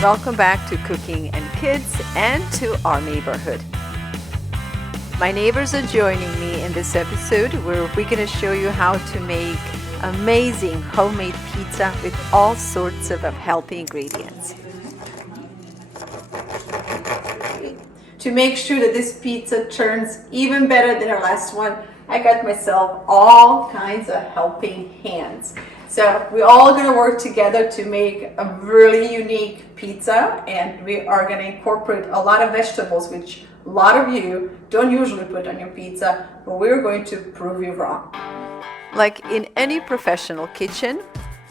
Welcome back to Cooking and Kids and to our neighborhood. My neighbors are joining me in this episode where we're going to show you how to make amazing homemade pizza with all sorts of healthy ingredients. To make sure that this pizza turns even better than our last one, I got myself all kinds of helping hands. So we're all going to work together to make a really unique pizza, and we are going to incorporate a lot of vegetables, which a lot of you don't usually put on your pizza, but we're going to prove you wrong. Like in any professional kitchen,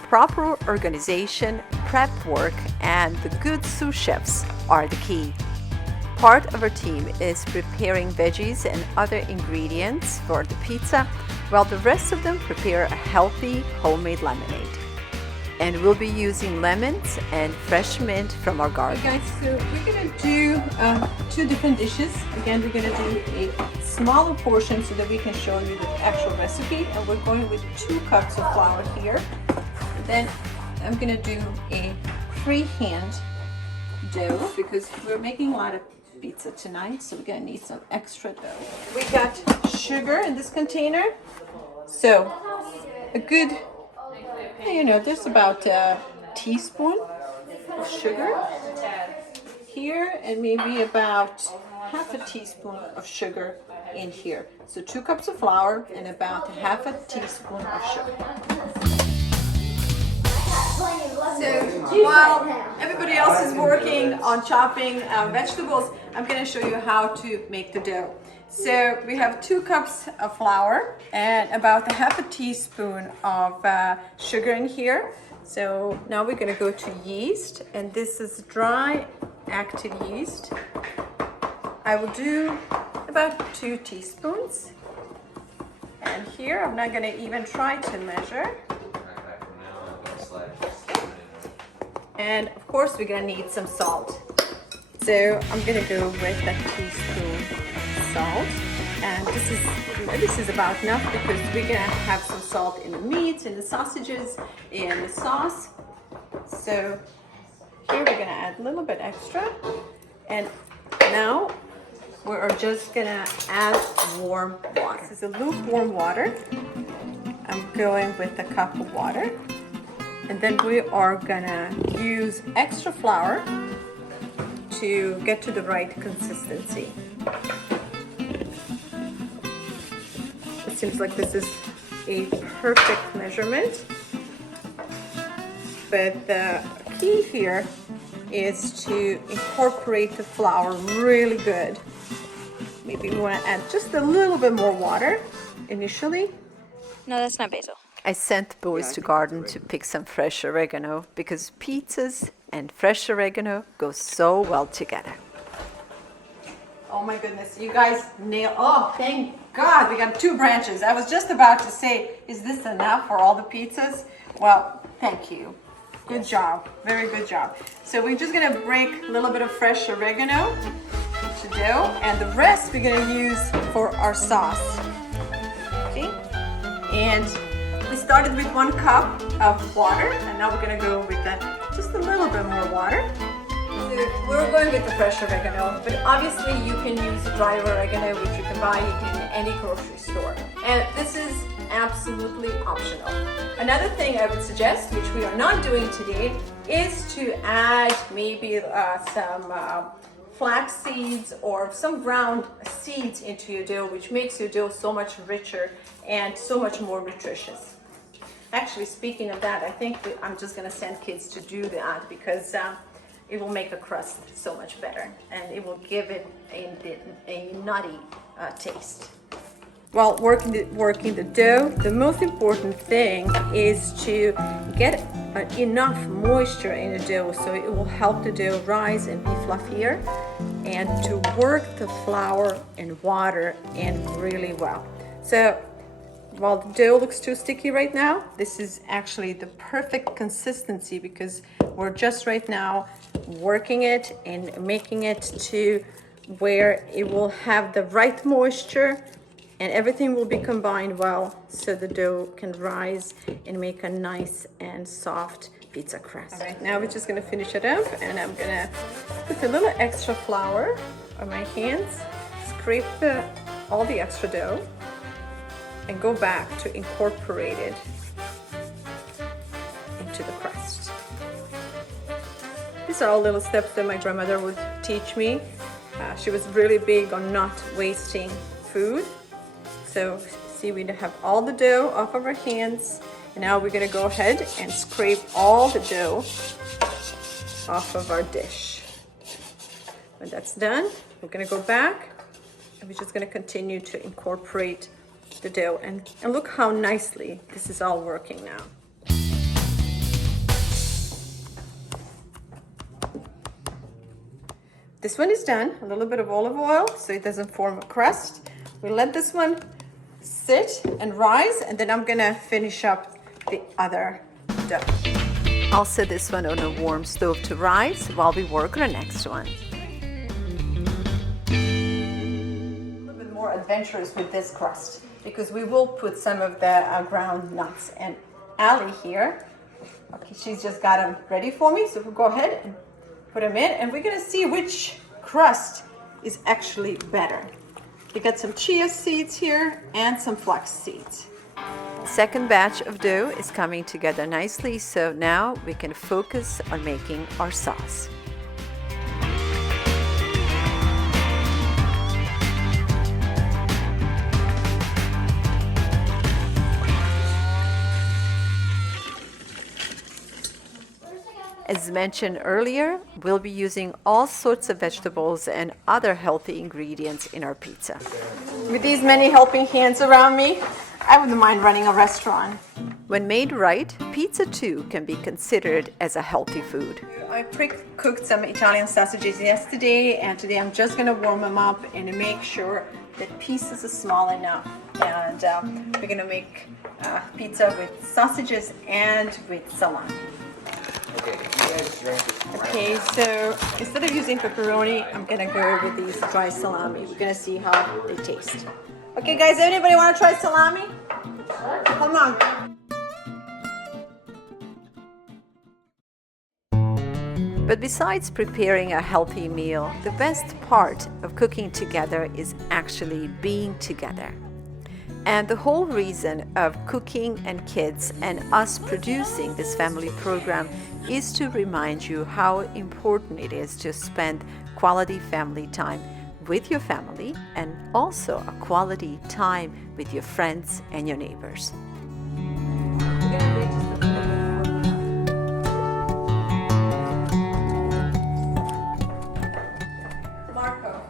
proper organization, prep work, and the good sous chefs are the key. Part of our team is preparing veggies and other ingredients for the pizza, while the rest of them prepare a healthy homemade lemonade. And we'll be using lemons and fresh mint from our garden. Okay guys, so we're gonna do two different dishes. Again, we're gonna do a smaller portion so that we can show you the actual recipe. And we're going with 2 cups of flour here. And then I'm gonna do a freehand dough because we're making a lot of pizza tonight, so we're gonna need some extra dough. We got sugar in this container, so a good, there's about a teaspoon of sugar here, and maybe about half a teaspoon of sugar in here. So 2 cups of flour and about half a teaspoon of sugar. So while everybody else is working on chopping vegetables, I'm going to show you how to make the dough. So we have 2 cups of flour and about half a teaspoon of sugar in here. So now we're going to go to yeast, and this is dry active yeast. I will do about 2 teaspoons. And here I'm not going to even try to measure. And of course we're gonna need some salt. So I'm gonna go with a teaspoon of salt. And this is about enough because we're gonna have some salt in the meats, in the sausages, in the sauce. So here we're gonna add a little bit extra. And now we are just gonna add warm water. This is a lukewarm water. I'm going with a cup of water. And then we are gonna use extra flour to get to the right consistency. It seems like this is a perfect measurement. But the key here is to incorporate the flour really good. Maybe we wanna add just a little bit more water initially. No, that's not basil. I sent the boys to garden to pick some fresh oregano because pizzas and fresh oregano go so well together. Oh my goodness, you guys nailed, oh thank God we got 2 branches. I was just about to say, is this enough for all the pizzas? Well, thank you. Good job, very good job. So we're just gonna break a little bit of fresh oregano to dough, and the rest we're gonna use for our sauce. Okay, and we started with 1 cup of water, and now we're gonna go with just a little bit more water. So we're going with the fresh oregano, but obviously you can use dry oregano, which you can buy in any grocery store. And this is absolutely optional. Another thing I would suggest, which we are not doing today, is to add maybe some flax seeds or some ground seeds into your dough, which makes your dough so much richer and so much more nutritious. Actually, speaking of that, I think that I'm just going to send kids to do that because it will make the crust so much better and it will give it a nutty taste. While working the dough, the most important thing is to get enough moisture in the dough so it will help the dough rise and be fluffier, and to work the flour and water in really well. So while the dough looks too sticky right now, this is actually the perfect consistency because we're just right now working it and making it to where it will have the right moisture and everything will be combined well so the dough can rise and make a nice and soft pizza crust. All right, now we're just gonna finish it up, and I'm gonna put a little extra flour on my hands, scrape all the extra dough, and go back to incorporate it into the crust. These are all little steps that my grandmother would teach me. She was really big on not wasting food. So see, we have all the dough off of our hands. And now we're gonna go ahead and scrape all the dough off of our dish. When that's done, we're gonna go back and we're just gonna continue to incorporate the dough. And look how nicely this is all working now. This one is done. A little bit of olive oil so it doesn't form a crust. We let this one sit and rise, and then I'm gonna finish up the other dough. I'll set this one on a warm stove to rise while we work on the next one. A little bit more adventurous with this crust because we will put some of the ground nuts. And Allie here, okay, she's just got them ready for me. So we'll go ahead and put them in, and we're gonna see which crust is actually better. We got some chia seeds here and some flax seeds. Second batch of dough is coming together nicely, so now we can focus on making our sauce. As mentioned earlier, we'll be using all sorts of vegetables and other healthy ingredients in our pizza. With these many helping hands around me, I wouldn't mind running a restaurant. When made right, pizza too can be considered as a healthy food. I pre-cooked some Italian sausages yesterday, and today I'm just gonna warm them up and make sure that pieces are small enough. And we're gonna make pizza with sausages and with salami. Okay, so instead of using pepperoni, I'm gonna go with these dry salami. We're gonna see how they taste. Okay, guys, anybody want to try salami? Come on. But besides preparing a healthy meal, the best part of cooking together is actually being together. And the whole reason of Cooking and Kids and us producing this family program is to remind you how important it is to spend quality family time with your family and also a quality time with your friends and your neighbors. Marco.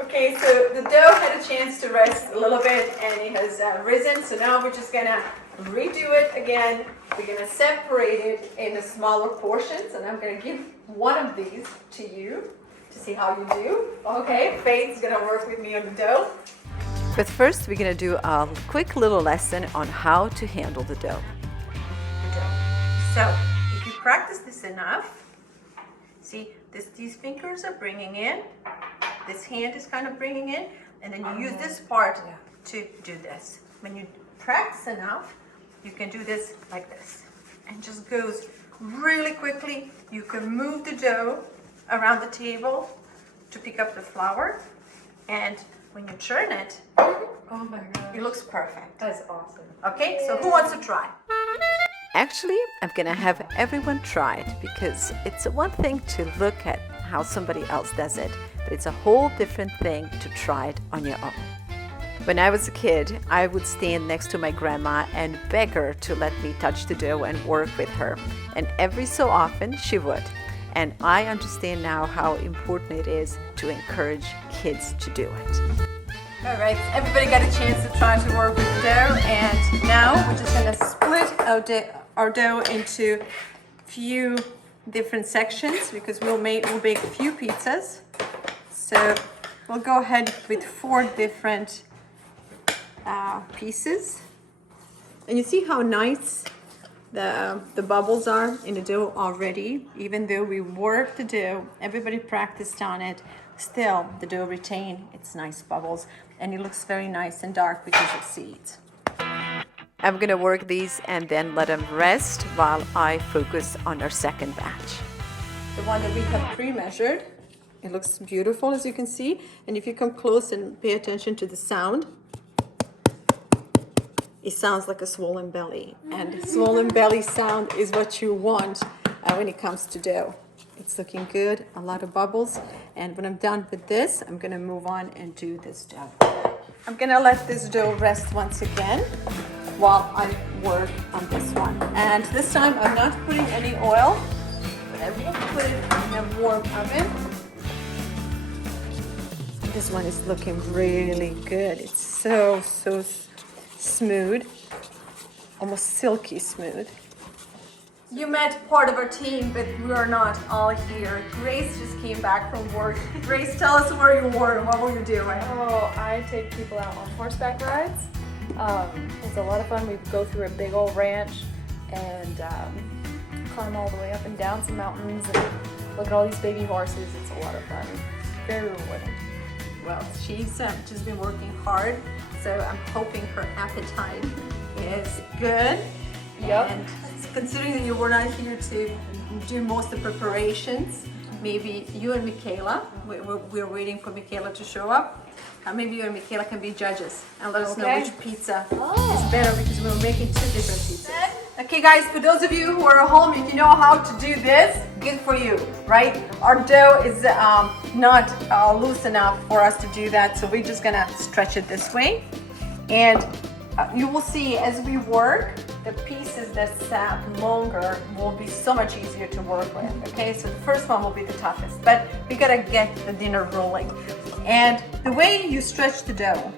Okay, so the dough had a chance to rest a little bit and it has risen. So now we're just gonna redo it again. We're gonna separate it into smaller portions, and I'm gonna give one of these to you to see how you do. Okay, Faith's gonna work with me on the dough. But first, we're going to do a quick little lesson on how to handle the dough. So, if you practice this enough, see, these fingers are bringing in, this hand is kind of bringing in, and then you use this part to do this. When you practice enough, you can do this like this. And just goes really quickly. You can move the dough around the table to pick up the flour, and when you churn it, Oh my god. it looks perfect. That's awesome. Okay, so who wants to try? Actually, I'm going to have everyone try it because it's one thing to look at how somebody else does it, but it's a whole different thing to try it on your own. When I was a kid, I would stand next to my grandma and beg her to let me touch the dough and work with her. And every so often she would. And I understand now how important it is to encourage kids to do it. All right, everybody got a chance to try to work with the dough, and now we're just gonna split our dough into few different sections because we'll bake a few pizzas. So we'll go ahead with 4 different pieces. And you see how nice the bubbles are in the dough already. Even though we worked the dough, everybody practiced on it, still the dough retained its nice bubbles, and it looks very nice and dark because of seeds. I'm gonna work these and then let them rest while I focus on our second batch. The one that we have pre-measured. It looks beautiful, as you can see. And if you come close and pay attention to the sound, it sounds like a swollen belly. And swollen belly sound is what you want when it comes to dough. It's looking good, a lot of bubbles. And when I'm done with this, I'm gonna move on and do this dough. I'm gonna let this dough rest once again while I work on this one. And this time I'm not putting any oil, but I will put it in a warm oven. This one is looking really good. It's so smooth, almost silky smooth. You met part of our team, but we are not all here. Grace just came back from work. Grace, tell us where you were and what were you doing? Oh, I take people out on horseback rides. It's a lot of fun. We go through a big old ranch and climb all the way up and down some mountains and look at all these baby horses. It's a lot of fun. Very rewarding. Well, she's just been working hard, so I'm hoping her appetite is good. Yep. And considering that you were not here to do most of the preparations, maybe you and Michaela, we're waiting for Michaela to show up. Maybe you and Michaela can be judges and let us know Okay. which pizza is better, because we're making 2 different pizzas. Okay guys, for those of you who are at home, if you know how to do this, good for you, right? Our dough is not loose enough for us to do that, so we're just gonna stretch it this way. And you will see as we work, the pieces that sat longer will be so much easier to work with, okay? So the first one will be the toughest, but we gotta get the dinner rolling. And the way you stretch the dough,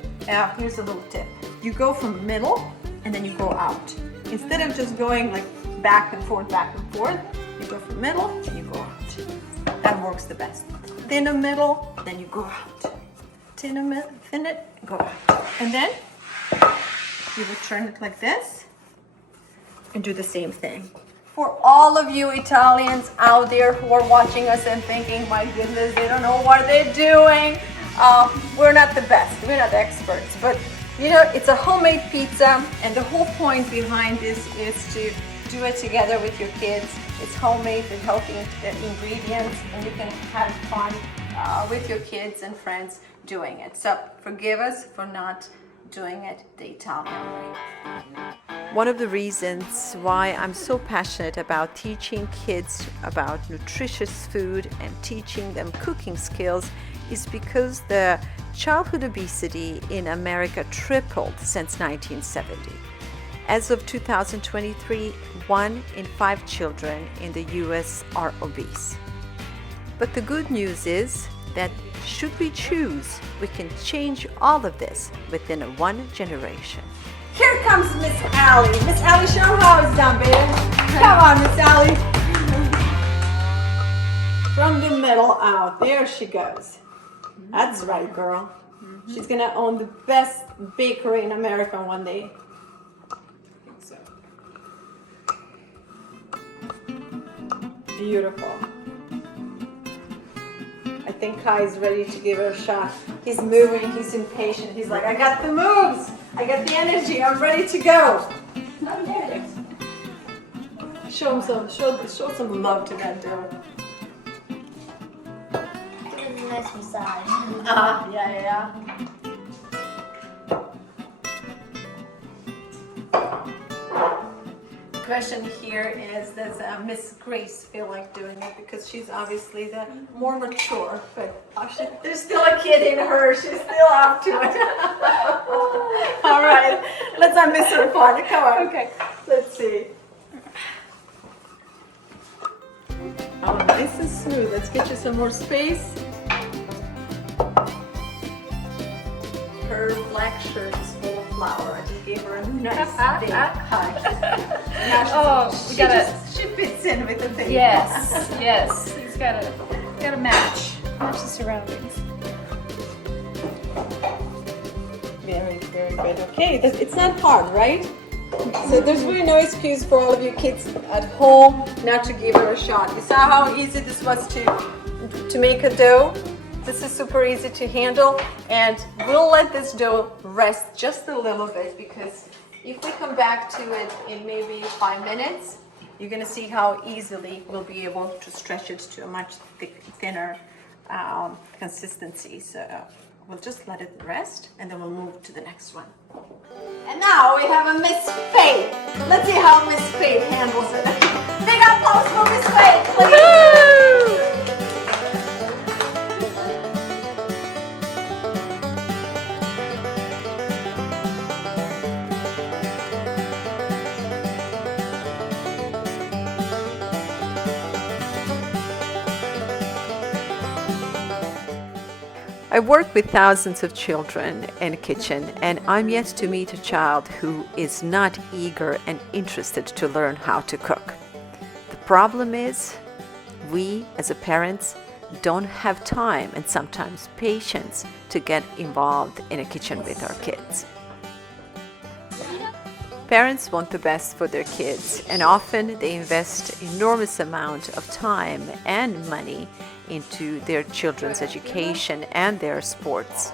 here's a little tip. You go from middle and then you go out. Instead of just going like back and forth, you go from middle and you go out. That works the best. Thin the middle, then you go out. Thin it, go out. And then you will turn it like this and do the same thing. For all of you Italians out there who are watching us and thinking, my goodness, they don't know what they're doing. We're not the best, we're not experts, but you know, it's a homemade pizza, and the whole point behind this is to do it together with your kids. It's homemade with healthy ingredients, and you can have fun with your kids and friends doing it. So forgive us for not doing it the Italian way. One of the reasons why I'm so passionate about teaching kids about nutritious food and teaching them cooking skills is because the childhood obesity in America tripled since 1970. As of 2023, 1 in 5 children in the US are obese. But the good news is that should we choose, we can change all of this within 1 generation. Here comes Miss Allie. Miss Allie, show them how it's done, baby. Come on, Miss Allie. From the middle out. There she goes. That's right, girl. She's gonna own the best bakery in America one day. Beautiful. I think Kai is ready to give her a shot. He's moving, he's impatient. He's like, I got the moves, I got the energy, I'm ready to go. Show him show some love to that dough. It's a nice massage. Yeah. The question here is, does Miss Grace feel like doing it? Because she's obviously the more mature, but there's still a kid in her. She's still up to it. All right, let's not miss her fun. Come on. Okay. Let's see. Oh, nice and smooth. Let's get you some more space. Her black shirt is full of flour. I just gave her a nice big hug. Now she fits in with the thing. Yes. He's gotta match the surroundings. Very good. Okay, it's not hard, right? So there's really no excuse for all of you kids at home not to give her a shot. You saw how easy this was to make a dough? This is super easy to handle, and we'll let this dough rest just a little bit because if we come back to it in maybe 5 minutes, you're gonna see how easily we'll be able to stretch it to a much thinner consistency. So we'll just let it rest and then we'll move to the next one. And now we have a Miss Faith. Let's see how Miss Faith handles it. Big applause for Miss Faith, please. I work with thousands of children in a kitchen, and I'm yet to meet a child who is not eager and interested to learn how to cook. The problem is, we as a parents don't have time and sometimes patience to get involved in a kitchen with our kids. Parents want the best for their kids, and often they invest enormous amount of time and money into their children's education and their sports.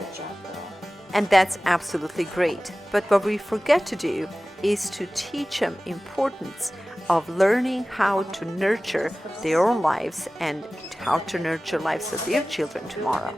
And that's absolutely great. But what we forget to do is to teach them importance of learning how to nurture their own lives and how to nurture lives of their children tomorrow.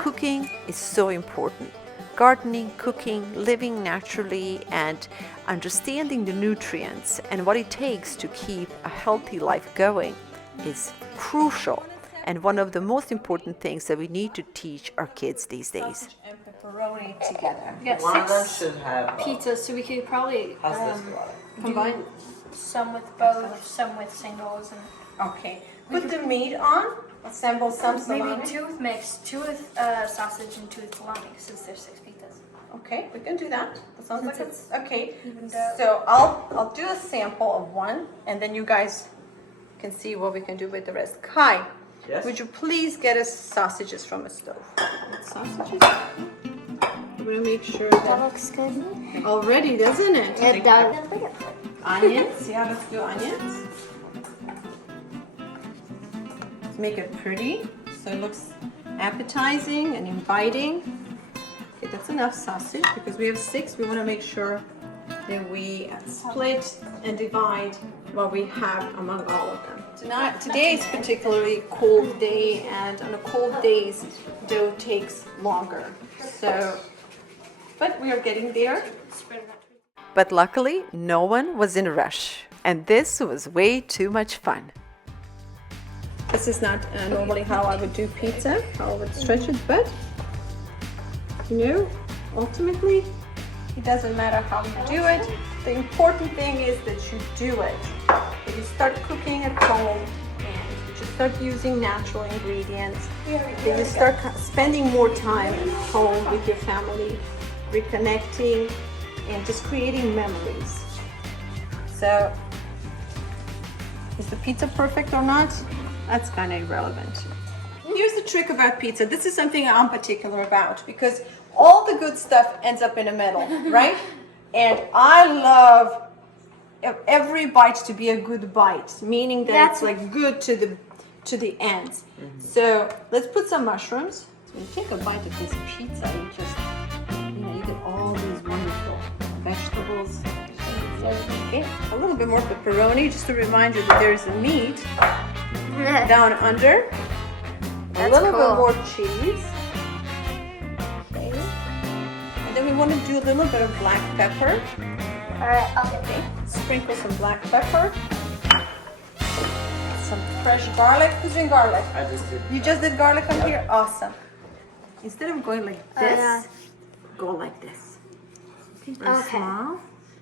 Cooking is so important. Gardening, cooking, living naturally, and understanding the nutrients and what it takes to keep a healthy life going is crucial and one of the most important things that we need to teach our kids these days. Sausage and pepperoni together. We got One of them 6 should have. pizzas, so we could probably How's this Vlada? Combine. some with both, some with singles, and Okay. Put the meat on. Assemble some salami. maybe 2 with mixed, 2 with sausage and 2 with salami, since there's 6 pizzas. Okay, we can do that. That sounds like it's okay. Evened out. So I'll do a sample of one, and then you guys can see what we can do with the rest. Kai, Yes? would you please get us sausages from a stove? Sausages. I'm gonna make sure That that looks good. already, doesn't it? It does. Onions. Yeah, let's do onions. Let's make it pretty so it looks appetizing and inviting. Okay, that's enough sausage because we have 6. We want to make sure that we split and divide what we have among all of them. Today is particularly cold day, and on the cold days, dough takes longer. So, but we are getting there. But luckily, no one was in a rush, and this was way too much fun. This is not normally how I would do pizza, how I would stretch it, but you know, ultimately, it doesn't matter how you do it. The important thing is that you do it. If you start cooking at home and you start using natural ingredients, then you start spending more time at home with your family, reconnecting, and just creating memories. So, is the pizza perfect or not? That's kind of irrelevant. Here's the trick about pizza. This is something I'm particular about because all the good stuff ends up in the middle, right? And I love every bite to be a good bite, meaning that it's like good to the ends. So let's put some mushrooms. So when you take a bite of this pizza, you get all these wonderful vegetables. Okay, a little bit more pepperoni just to remind you that there's a meat down under. A little bit more cheese. Okay. And then we want to do a little bit of black pepper. Alright, okay. Sprinkle some black pepper. Some fresh garlic. Who's doing garlic? I just did. You just did garlic on here? Awesome. Instead of going like this, yeah. go like this. Okay, very small.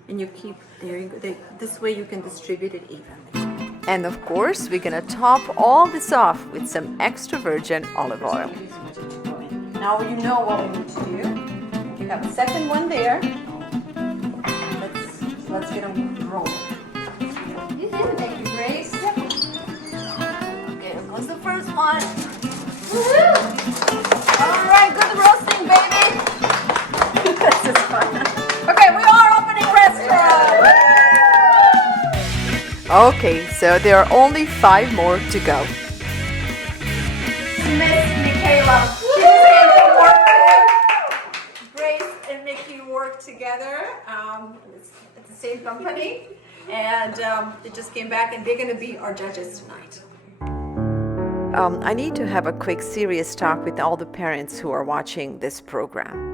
And you keep, there you go. This way you can distribute it evenly. And of course, we're gonna top all this off with some extra virgin olive oil. Now you know what we need to do. You have a second one there. Let's get them rolling. You did it. Thank you, Grace. Okay, here goes the first one. All right, good roasting, baby. This is fun. Okay, we are opening restaurant. Okay, so there are only 5 more to go. Miss Michaela. She's in for work. ways and making work together. It's at the same company, and they just came back, and they're going to be our judges tonight. I need to have a quick serious talk with all the parents who are watching this program.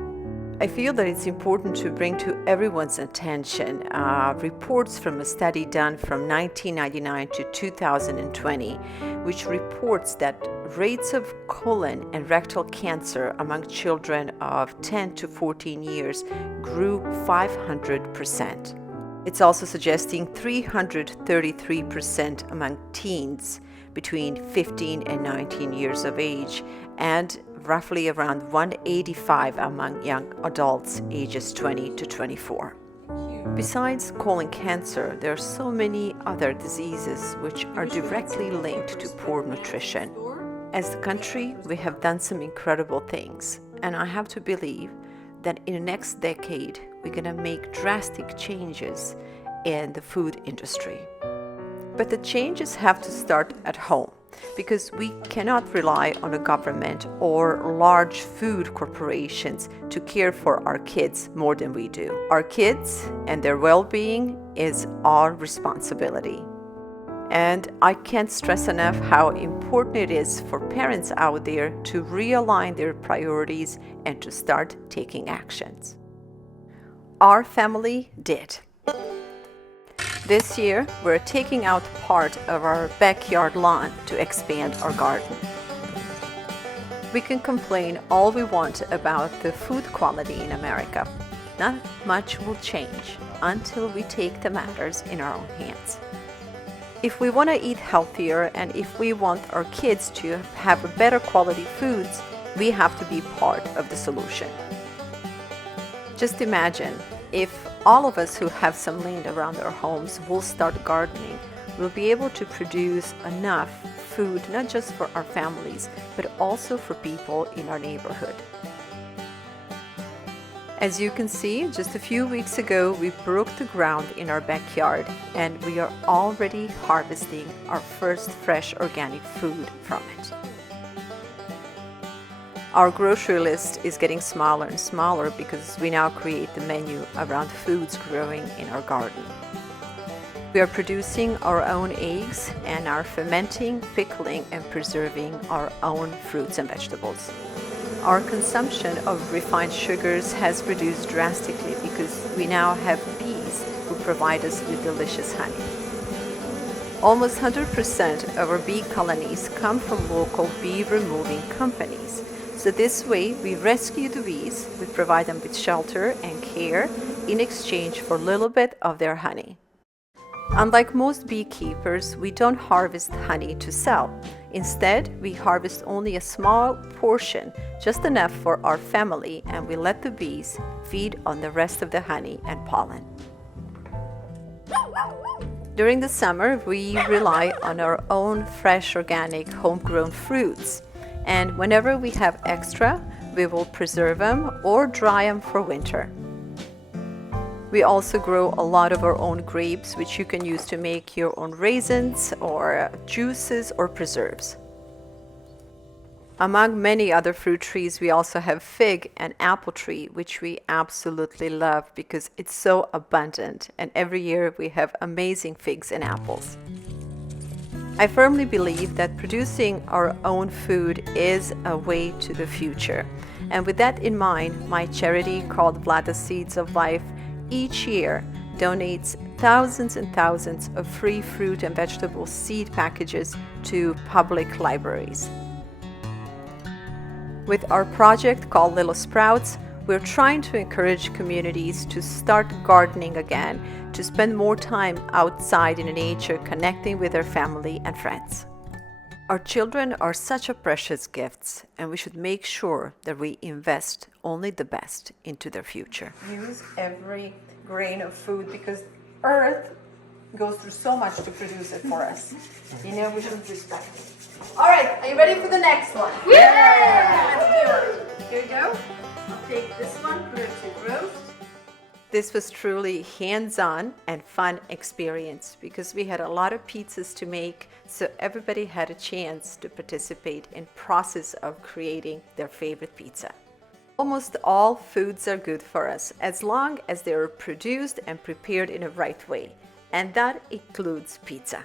I feel that it's important to bring to everyone's attention reports from a study done from 1999 to 2020, which reports that rates of colon and rectal cancer among children of 10 to 14 years grew 500%. It's also suggesting 333% among teens between 15 and 19 years of age, and roughly around 185 among young adults ages 20 to 24. Besides colon cancer, there are so many other diseases which are directly linked to poor nutrition. As a country, we have done some incredible things, and I have to believe that in the next decade, we're going to make drastic changes in the food industry. But the changes have to start at home, because we cannot rely on a government or large food corporations to care for our kids more than we do. Our kids and their well-being is our responsibility. And I can't stress enough how important it is for parents out there to realign their priorities and to start taking actions. Our family did. This year, we're taking out part of our backyard lawn to expand our garden. We can complain all we want about the food quality in America. Not much will change until we take the matters in our own hands. If we want to eat healthier and if we want our kids to have better quality foods, we have to be part of the solution. Just imagine if all of us who have some land around our homes will start gardening, we'll be able to produce enough food, not just for our families, but also for people in our neighborhood. As you can see, just a few weeks ago, we broke the ground in our backyard, and we are already harvesting our first fresh organic food from it. Our grocery list is getting smaller and smaller because we now create the menu around foods growing in our garden. We are producing our own eggs and are fermenting, pickling, and preserving our own fruits and vegetables. Our consumption of refined sugars has reduced drastically because we now have bees who provide us with delicious honey. Almost 100% of our bee colonies come from local bee removing companies. So this way, we rescue the bees, we provide them with shelter and care in exchange for a little bit of their honey. Unlike most beekeepers, we don't harvest honey to sell. Instead, we harvest only a small portion, just enough for our family, and we let the bees feed on the rest of the honey and pollen. During the summer, we rely on our own fresh, organic, homegrown fruits. And whenever we have extra, we will preserve them or dry them for winter. We also grow a lot of our own grapes, which you can use to make your own raisins or juices or preserves. Among many other fruit trees, we also have fig and apple tree, which we absolutely love because it's so abundant, and every year we have amazing figs and apples. I firmly believe that producing our own food is a way to the future. And with that in mind, my charity called Vlada Seeds of Life each year donates thousands and thousands of free fruit and vegetable seed packages to public libraries. With our project called Little Sprouts, we're trying to encourage communities to start gardening again, to spend more time outside in nature, connecting with their family and friends. Our children are such a precious gift, and we should make sure that we invest only the best into their future. Use every grain of food because Earth goes through so much to produce it for us. You know, we should respect it. All right, are you ready for the next one? Yeah! Let's do it. Here you go. I'll take this one, put it to roast. This was truly hands-on and fun experience because we had a lot of pizzas to make, so everybody had a chance to participate in process of creating their favorite pizza. Almost all foods are good for us as long as they are produced and prepared in a right way, and that includes pizza.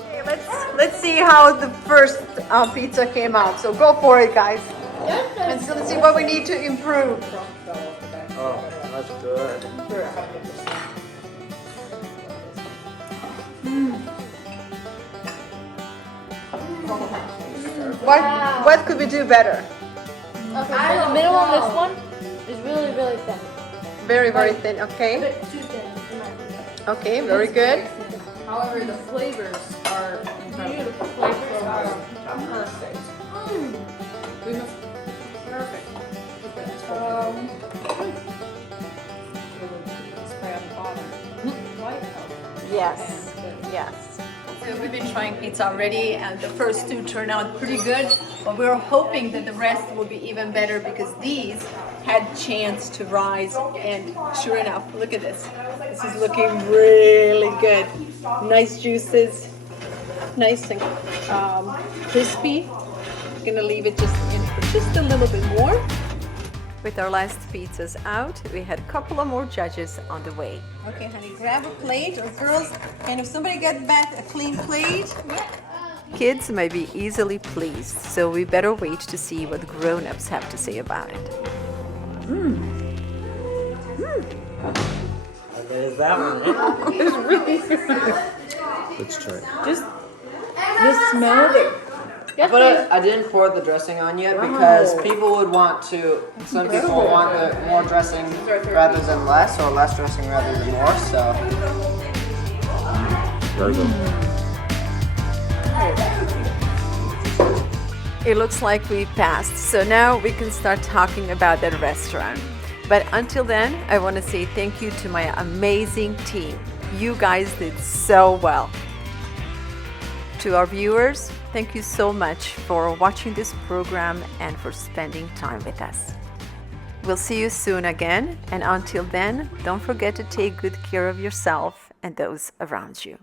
Okay, let's see how the first pizza came out. So go for it, guys. And so let's see what we need to improve. Oh, that's good. What could we do better? Okay, the middle on this one is really, really thin. Very, very thin. A Okay. bit too thin, in my opinion. Okay, very good. However, the flavors are incredible. Beautiful flavors are. Perfect. We must. Perfect. Spray on the bottom. White color. Yes. Yes. So we've been trying pizza already, and the first two turned out pretty good. But we're hoping that the rest will be even better because these had chance to rise. And sure enough, look at this. This is looking really good. Nice juices, nice and crispy. Gonna leave it just in for just a little bit more. With our last pizzas out, we had a couple of more judges on the way. Okay, honey, grab a plate, or girls, and if somebody gets back a clean plate. Kids may be easily pleased, so we better wait to see what grown-ups have to say about it. There's that one. Let's try it. Just the smell. But I didn't pour the dressing on yet because people would want to. Some people want the more dressing rather than less, or less dressing rather than more. So. It looks like we passed, so now we can start talking about that restaurant. But until then, I want to say thank you to my amazing team. You guys did so well. To our viewers, thank you so much for watching this program and for spending time with us. We'll see you soon again, and until then, don't forget to take good care of yourself and those around you.